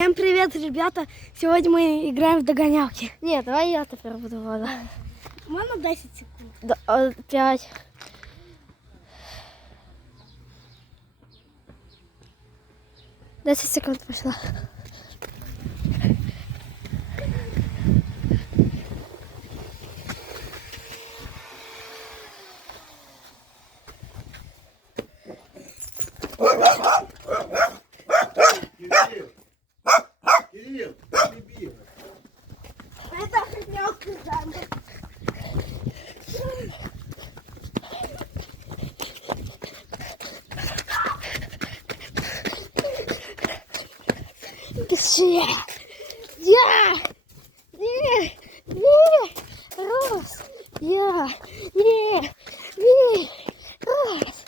Всем привет, ребята! Сегодня мы играем в догонялки. Ні, давай я тепер буду вода. Можно 10 секунд? Д- о, П'ять. Десять секунд пішла. Кирилл! Пішли. Я. Ні. Ні. Раз. Я. Ні. Ні. Раз.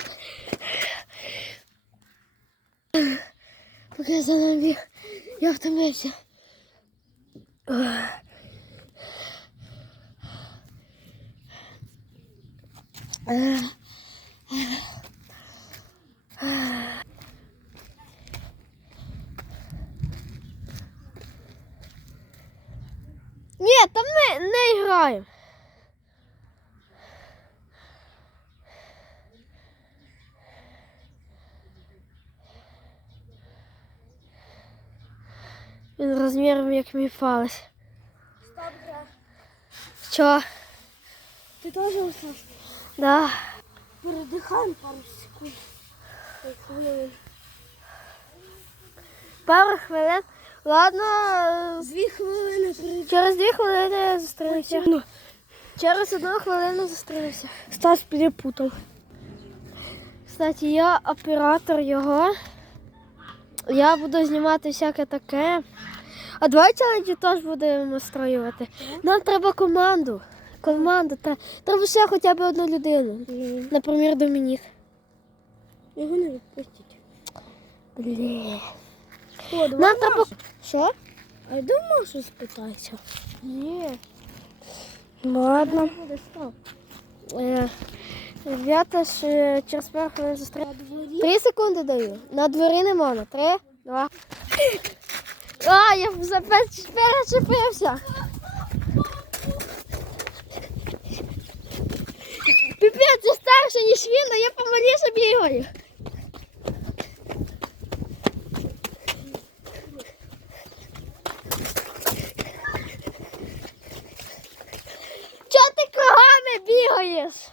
Поки я за ним біг, я втомився. Ні, там не, не граємо. Він розміром як мій палець. Стоп, да. Що? Ты тоже устал? Да. Передыхаем пару секунд. Хвилин. Пару хвилин. Ладно, Дві хвилини. Через дві хвилини зустрінемося. Ну, Через одну хвилину зустрінемося. Стас перепутал. Кстати, я оператор його. Я буду знімати всяке таке. А давай челенджі теж будемо строювати. Нам треба команду. Команду. Треба ще хоча б одну людину. Наприклад, Домінік. Його не відпустять. Блін. Нам треба. Що? А я думаю, що спитайся. Ні. Ладно. Е, Ребята ж через пару хвилин зустрінемося. Три секунди даю. На двері не можна. Три, два. А, я перечепився. Піпець, я старше, ніж він, а я помаліше бігаю. Чого ти кругами бігаєш?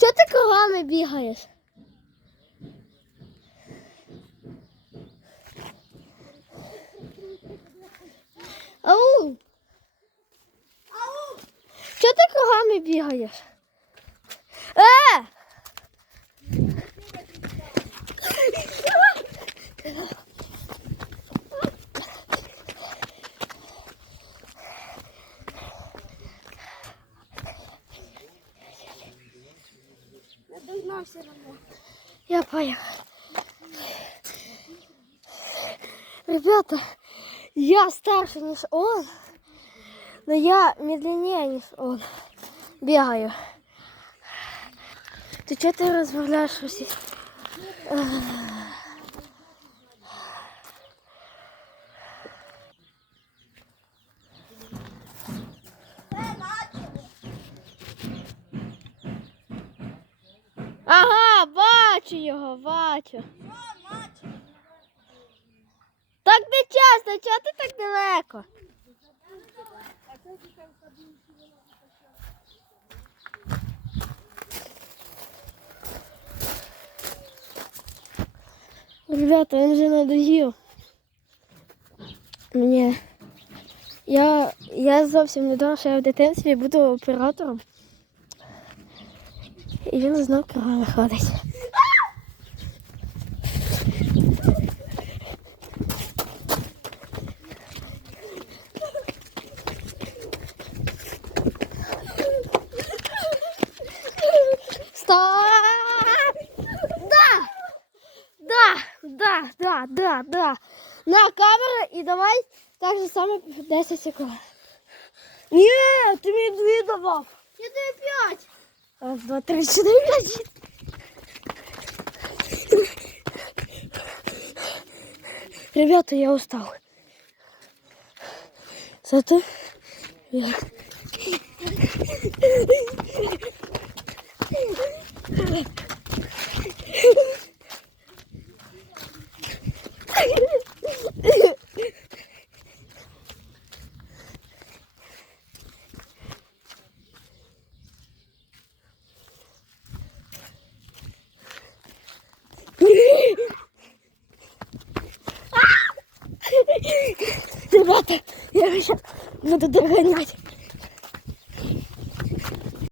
Чого ти кругами бігаєш? Ау! Чого ти кругами бігаєш? Я догнався равно. Я понял. Ребята, я старше, ніж он, но я медленнее, ніж он. Бегаю. Ты что ты розмовляєш бачу його, бачу. Так не часто, чого ти так далеко? Ребята, він вже надоїв. Мені. Я, я зовсім не думала, що я в дитинстві буду оператором. І він знов кругами ходить. Да. На камеру и давай так же само 10 секунд. Нет, ты мені дві давав. Я тобі п'ять. Раз, два, три, чотири, п'ять. Ребята, я устал. Зато я... я сейчас буду догонять.